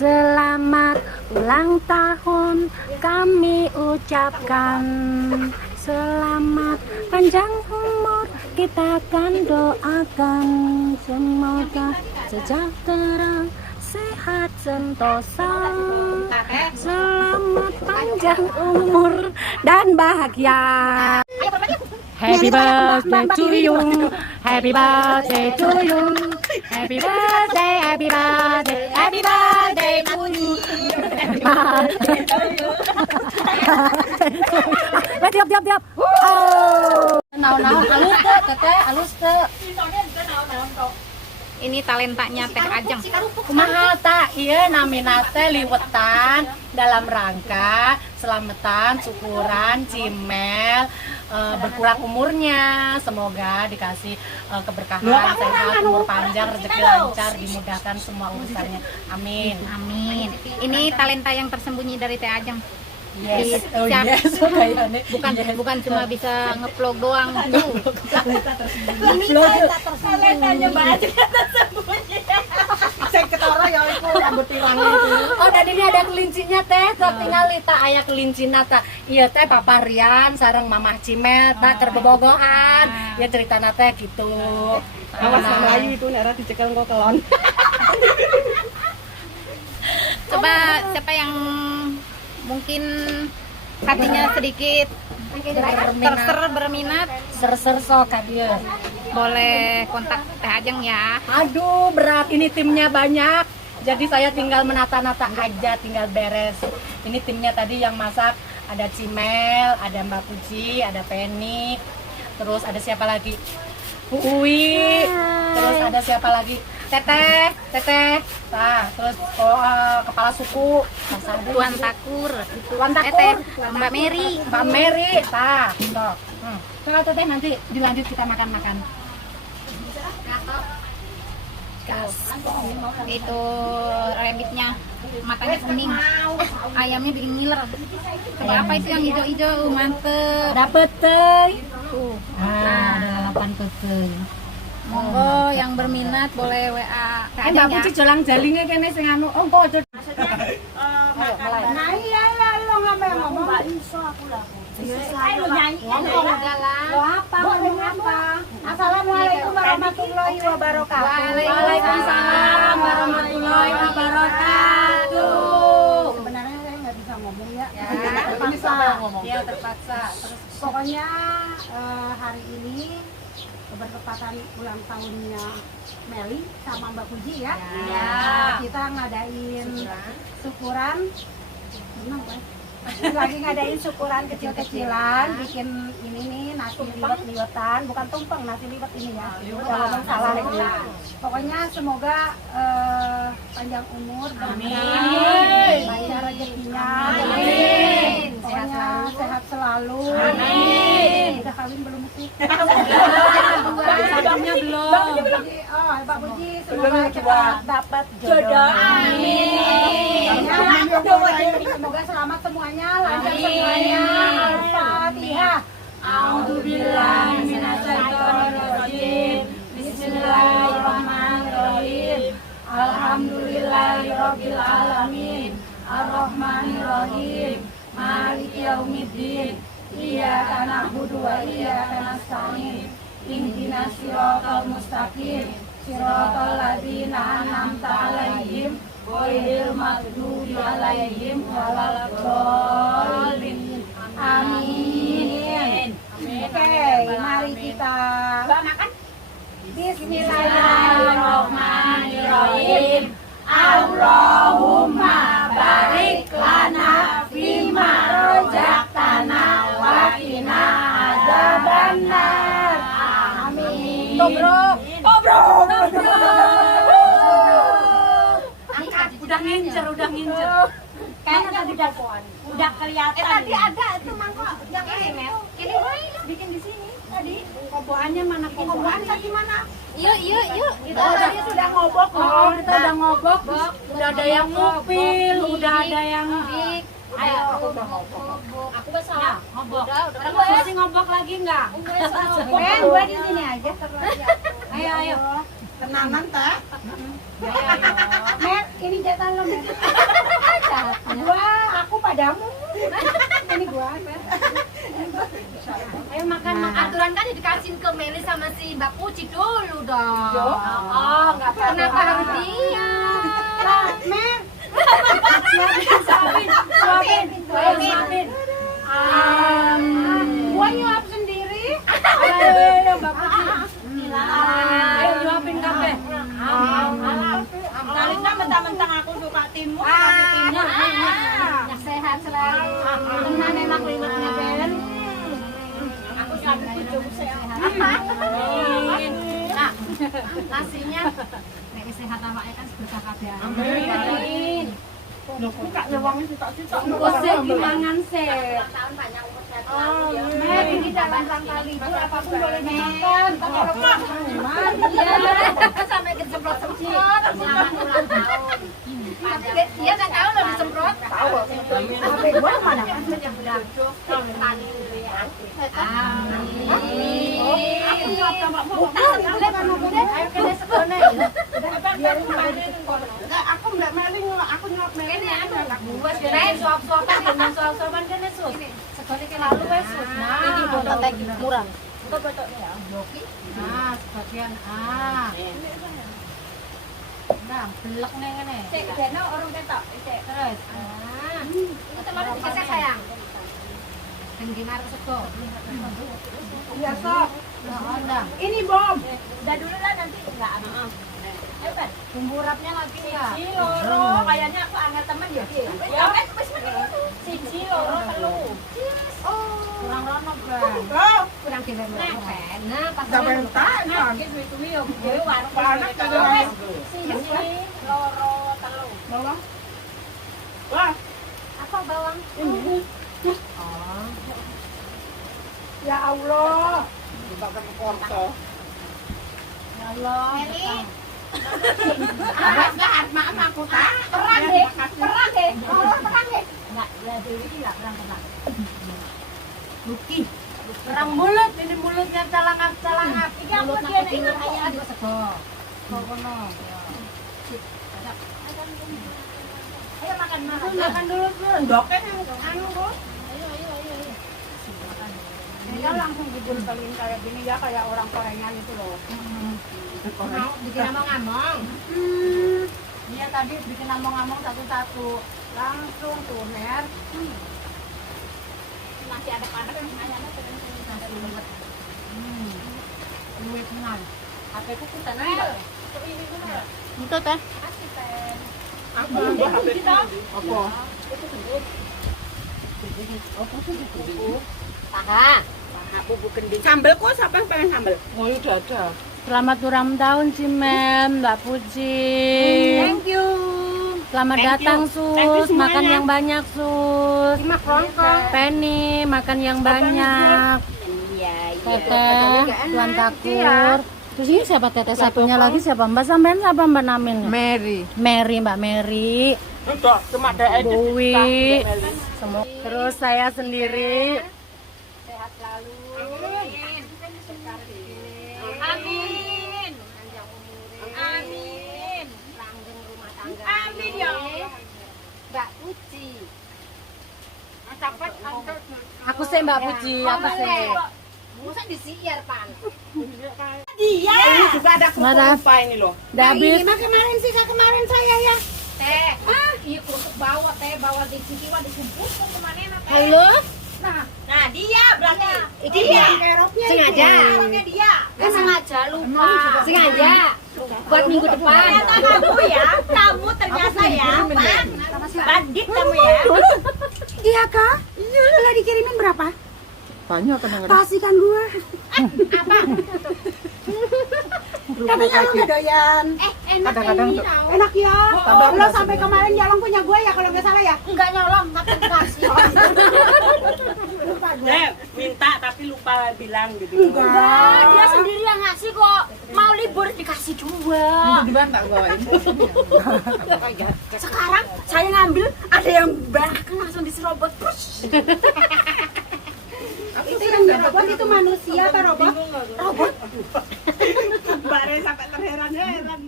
Selamat ulang tahun kami ucapkan. Selamat panjang umur kita akan doakan. Semoga sejahtera, sehat, sentosa. Selamat panjang umur dan bahagia. Happy birthday to you. Happy birthday to you. Happy birthday, happy birthday, happy birthday to you. Happy birthday to you. Tiap. Oh. Naon alus teh, teteh alus teh. Ini talentanya Teh Ajeng. Kumaha ta ieu namina teh liwetan dalam rangka selamatan, syukuran, cimel, berkurang umurnya. Semoga dikasih keberkahan, sehat, umur panjang, rezeki lancar, dimudahkan semua urusannya. Amin. Amin. Ini talenta yang tersembunyi dari Teh Ajeng. Yes. Oh yes. Kayaknya. Bukan cuma bisa ngeplog doang. Talenta tersembunyi. Talentanya Mbak Ajeng tersembunyi. Saya ketara ya itu rambut tilangan itu. Oh, dan ini ada kelincinya teh, tinggal lita aya kelincina ta. Iya teh Papa Rian sareng Mamah Cimel ta keur bobogohan. Ya ceritana teh gitu. Awas Melayu itu nera dicekel kok kelon. Coba siapa yang mungkin hatinya sedikit berminat, Ser sok ka dieu. boleh kontak Teh Ajeng ya. Aduh, berat ini timnya banyak. Jadi saya tinggal menata-nata aja, tinggal beres. Ini timnya tadi yang masak ada Cimel, ada Mbak Puji, ada Penny. Terus ada siapa lagi? Bu Uwi. Terus ada siapa lagi? Teteh. Nah, terus kepala suku, Tuan Takur, Tuan Takur, Mbak Mary. Mbak Mary. Tah, toh. Kalau teteh nanti dilanjut kita makan-makan. Gas. Itu rabbitnya matanya kuning, ayamnya bikin ngiler. Coba apa itu yang hijau-hijau, mantep. Dapet teh. Nah, ada lalapan teh. Monggo yang berminat boleh WA Teh Mbak Ajeng ya. Puji jolang jalinge kene sing anu. Oh, kok aja. Nah iya lo ngomong Mbak Iso aku lah. Ayo nyanyi. Lo apa? Ngomong apa? Assalamualaikum warahmatullahi wabarakatuh. Waalaikumsalam warahmatullahi wabarakatuh. Sebenarnya saya nggak bisa ngomong ya. Terpaksa. Iya, terpaksa. Terus Pokoknya hari ini bertepatan ulang tahunnya Meli sama Mbak Puji ya. Kita ngadain syukuran. Lagi ngadain syukuran kecil-kecilan, bikin ini nih nasi liwet-liwetan, bukan tumpeng, nasi liwet ini ya. Kalau salah ini. Pokoknya semoga panjang umur, lancar rezekinya. Pokoknya sehat selalu. Udah kawin belum sih? satunya belum. Mbak Puji semoga cepat dapat jodoh. Semoga selamat semuanya, lancar semuanya. Al-Fatihah. A'udzubillahi minasyaitonirrajim. Bismillahirrahmanirrahim. Alhamdulillahirabbil alamin. Arrahmanirrahim. Maliki yaumiddin. Iyyaka na'budu wa iyyaka nasta'in. Ihdinas siratal mustaqim. Siratal ladzina an'amta 'alaihim ghairil maghdubi 'alaihim waladdallin. Amin. Oke, mari kita makan. Bismillahirrahmanirrahim. Allahumma barik lana fima razaqtana wa qina adzabannar. Amin. Tobrok. Udah ngincer. Kayaknya tadi udah kelihatan. Tadi ada tuh mangkok yang ini, Ini bikin di sini tadi. Koboannya mana Koboan tadi mana? Yuk. Itu tadi sudah ngobok. Oh, kita udah ngobok. Udah ada yang ngupil, udah ada yang Ayo, aku bisa ngobok. Udah. Masih ngobok lagi enggak? Gue di sini aja terus. Ayo. Tenangan teh. Ayo. Mer, Ini jatah lo, Mer. Wah, aku padamu. Ini gua, Mer. Ayo makan. Aturan kan dikasihin ke Meli sama si Mbak Puji dulu dong. Oh, nggak apa-apa. Kenapa harus dia? Lah, Mer. Suapin. Ayo suapin. Gua nyuap sendiri. Ayo Mbak Puji. Ayo nyuapin kafe. Kalina mentang-mentang aku suka timun, timnya. Ya sehat selalu. Tenan enak liwetnya Ben. Aku selalu tujuh sehat. Nah, nasinya Nek sehat awake kan berkah kabeh. amin. Suka nyewangnya suka-suka. Ose gimangan se. Mer, ini dalam rangka libur apapun boleh dimakan. Kalau Iya, sampai kesemprot-semprot. Selamat ulang tahun. Dia nggak tahu loh disemprot. HP gua mana? Ayo kene sekone. Aku nggak meling, aku nyuap meling. Ini anu, Wes kene suap-suapan dengan suap-suapan kene sus. Sekone kene lalu wes sus. Nah, ini botek murah. Nah, sebagian Nah, belek nih ngene. Cek Beno orang ketok. Cek. Terus. Itu telur dikasih sayang. Dan gimana sego? Iya, sok. Nah, Ini bom. Udah dulu lah nanti enggak anu. Ayo Ben. bumbu rapnya lagi enggak? Siji loro, kayaknya aku angel temen ya. Ya, wis siji loro telu. Kurang rono, Bang. Oh, Kurang diwen Ben. Nah, pas sampai tak Nah, iki suwi-suwi yo dhewe warung. panas Siji, kan. siji, loro, telu. Bawang. Wah, apa bawang? Oh. Ya Allah. dipakai porto. Ya Allah. Meli. Enggak, maaf aku tak. Perang deh. Perang deh. Orang perang deh. Enggak, ya Dewi ini enggak perang. Luki. Perang mulut, ini mulutnya calangap-calangap. Iki aku Mulut dia nak nek kecil ingat kayak ada sego. kono. Ayo makan makan. Makan dulu, Bro. Ndoknya anu kok. Dia langsung dibulbelin kayak gini ya, kayak orang Korean itu loh. Mau bikin ngomong-ngomong. Iya tadi bikin ngomong-ngomong satu-satu. Langsung tuh, Mer. Masih ada panas kan ayamnya terus nasi liwet. Luwih tenan. HP ku kita Itu teh. Aku nambah HP kita. Apa? Taha. Sambel kok siapa yang pengen sambel? Oh, udah ada. Selamat ulang tahun si Mem, Mbak Puji. Thank you. Selamat Thank you. datang Thank you Sus, makan semuanya. yang banyak Sus. Simak rongkong. Penny, makan yang banyak. Iya, Teteh, Tuan Takur. Terus ini siapa Teteh? Satunya lagi siapa? Mbak Sampean siapa Mbak Namin? Mary. Mary, Mbak Mary. Udah, cuma ada edit. Bowi. Semua. Terus saya sendiri. Sehat selalu. Amin. Amin. Langgeng rumah tangga. Amin ya. Mbak Puji. Dapat angkat. Aku sih Mbak Puji, aku sih. Musa disiar pan. Dia. Ini juga ada Nggak ada. kerupuk ini loh. Udah habis. Ini mah kemarin sih, kemarin saya ya. Teh. Iya kerupuk bawa teh bawa di Cikiwa dikumpul kemana teh. Halo? Nah, dia berarti. Dia keroknya Sengaja. Orangnya dia. Sengaja lupa. Sengaja. Buat minggu depan. Ternyata kamu ya. Kamu ternyata ya. Bandit kamu ya. Iya kak. Lah dikirimin berapa? Banyak kadang-kadang. Kasihkan gua. Apa? Katanya lu nggak doyan. Enak Kadang-kadang ini tuh. tau. Enak ya. Lo sampai kemarin jalan punya gua ya kalau nggak salah ya. Enggak nyolong, tapi dikasih. Lupa gua. Minta tapi lupa bilang gitu. Enggak, dia sendiri yang ngasih kok. Mau libur dikasih dua. Dibantah gue. Sekarang saya ngambil ada yang bahkan langsung diserobot. Push. Itu yang dirobot itu manusia apa robot? Mbak Re sampai terheran-heran